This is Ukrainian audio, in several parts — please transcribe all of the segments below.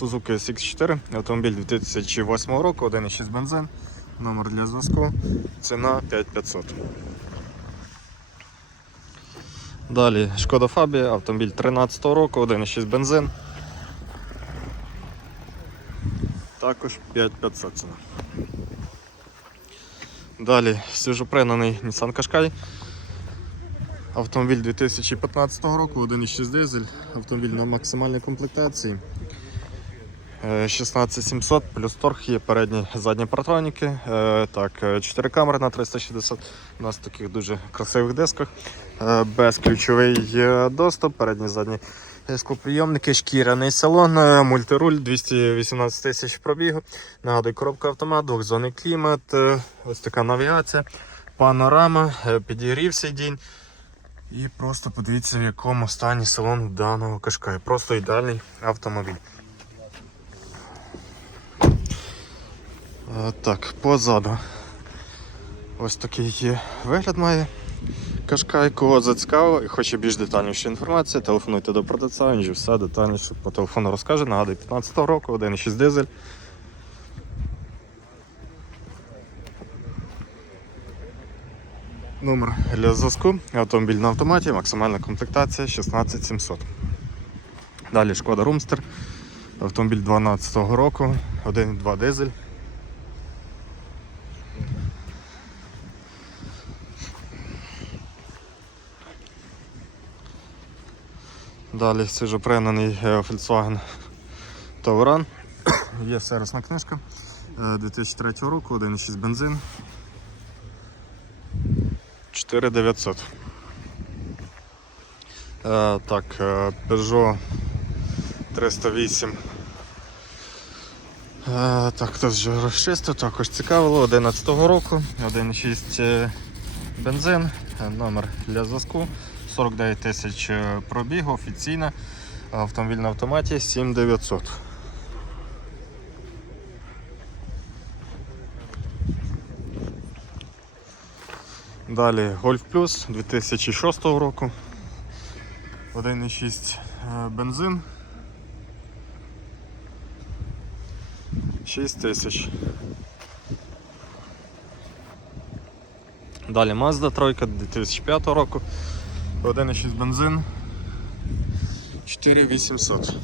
Suzuki SX4, автомобіль 2008 року, 1,6 бензин, номер для зв'язку, ціна 5500. Далі Шкода Фабія, автомобіль 13 року, 1,6 бензин. Також 5500 ціна. Далі свіжопригнаний Nissan Qashqai. Автомобіль 2015 року, 1,6 дизель, автомобіль на максимальній комплектації. Е, 16700 плюс торг є передні задні партроніки. Е, Так, 4 камери на 360 у нас таких дуже красивих дисках. Е, Безключовий е, доступ, передні задні е, склоприйомники, шкіряний салон, е, мультируль 218 тисяч пробігу. Нагадую, коробка автомат, двохзонний клімат, е, ось така навігація, панорама, е, підігрів сидінь. І просто подивіться, в якому стані салон даного кашка. Просто ідеальний автомобіль. Так, позаду. Ось такий вигляд має кашкай. Кого зацікавило і хоче більш детальніше інформації, телефонуйте до продавця, він же все детальніше по телефону розкаже. Нагадую, 15 року, 1,6 дизель. Номер для зв'язку, автомобіль на автоматі, максимальна комплектація 16700. Далі шкода Румстер, автомобіль 12 року, 1,2 дизель. Далі свіжопригнаний е, Volkswagen Tauran. Є сервісна книжка е, 2003 року, 1,6 бензин. 4900. Е, так, е, Peugeot 308. Е, так, хтось вже розчистив, також цікавило, 11 року, 1,6 е, бензин, е, номер для зв'язку, 49 тисяч е, пробігу, офіційна, автомобіль на автоматі 7900. Далі Golf Plus 2006 року. 1,6 е, бензин. 6 тисяч. Далі Mazda 3 2005 року. 1,6 бензин. 4800.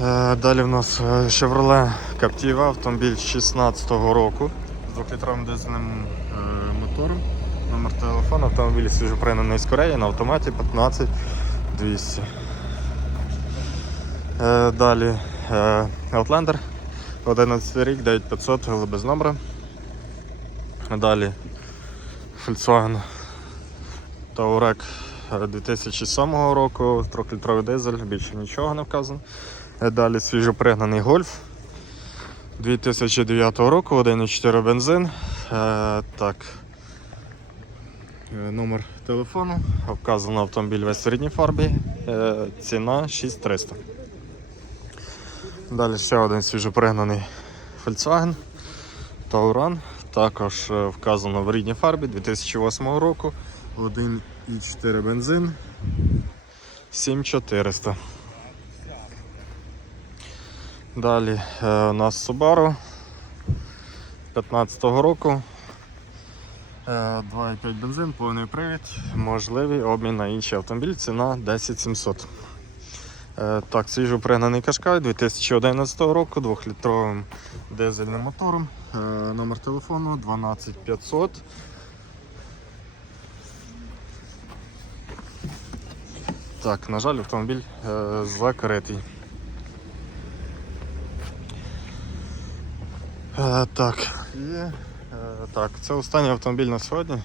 Е, Далі в нас е, Chevrolet Captiva, автомобіль 16 року з 2-літровим дизельним е, мотором. Номер телефону, автомобіль свіжопригнаний з Кореї на автоматі 15200. Е, Далі Outlander 11 рік, 9500, але без номера. Далі Volkswagen Touareg е, 2007 року, 3-літровий дизель, більше нічого не вказано. Далі свіжопригнаний Golf 2009 року, 1,4 бензин. Е, так. Е, Номер телефону. Вказано автомобіль весь в рідній фарбі. Е, ціна 6300. Далі ще один свіжопригнаний Volkswagen Tauran. Також е, вказано в рідній фарбі 2008 року. 1,4 бензин. 7400. Далі е, у нас Subaru 15-го року. Е, 2,5 бензин, повний привід, можливий обмін на інший автомобіль, ціна 10700. Е, Так, свіжо пригнаний Кашкай 2011 року, 2-літровим дизельним мотором. Е, Номер телефону 12500. Так, на жаль, автомобіль е, закритий. Так, і, так, це останній автомобіль на сьогодні.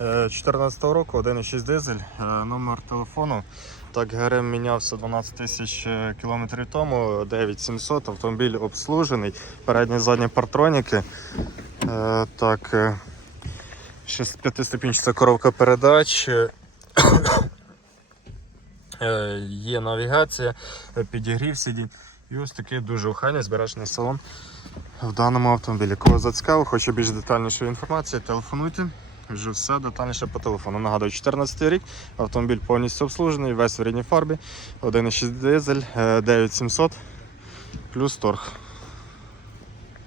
Е, 14 року, 1,6 дизель, е, номер телефону. Так, ГРМ мінявся 12 тисяч е, кілометрів тому, 9700, автомобіль обслужений, передні задні партроніки. Е, Так, е, шест- п'ятиступінчата коробка передач. е, е, Є навігація, е, підігрів сидінь. І ось такий дуже охайний збережений салон в даному автомобілі. Кого зацікавив, хоче більш детальнішої інформації, телефонуйте. Вже все детальніше по телефону. Нагадую, 14 рік, автомобіль повністю обслужений, весь в рідній фарбі, 1,6 дизель, е, 9700 плюс торг.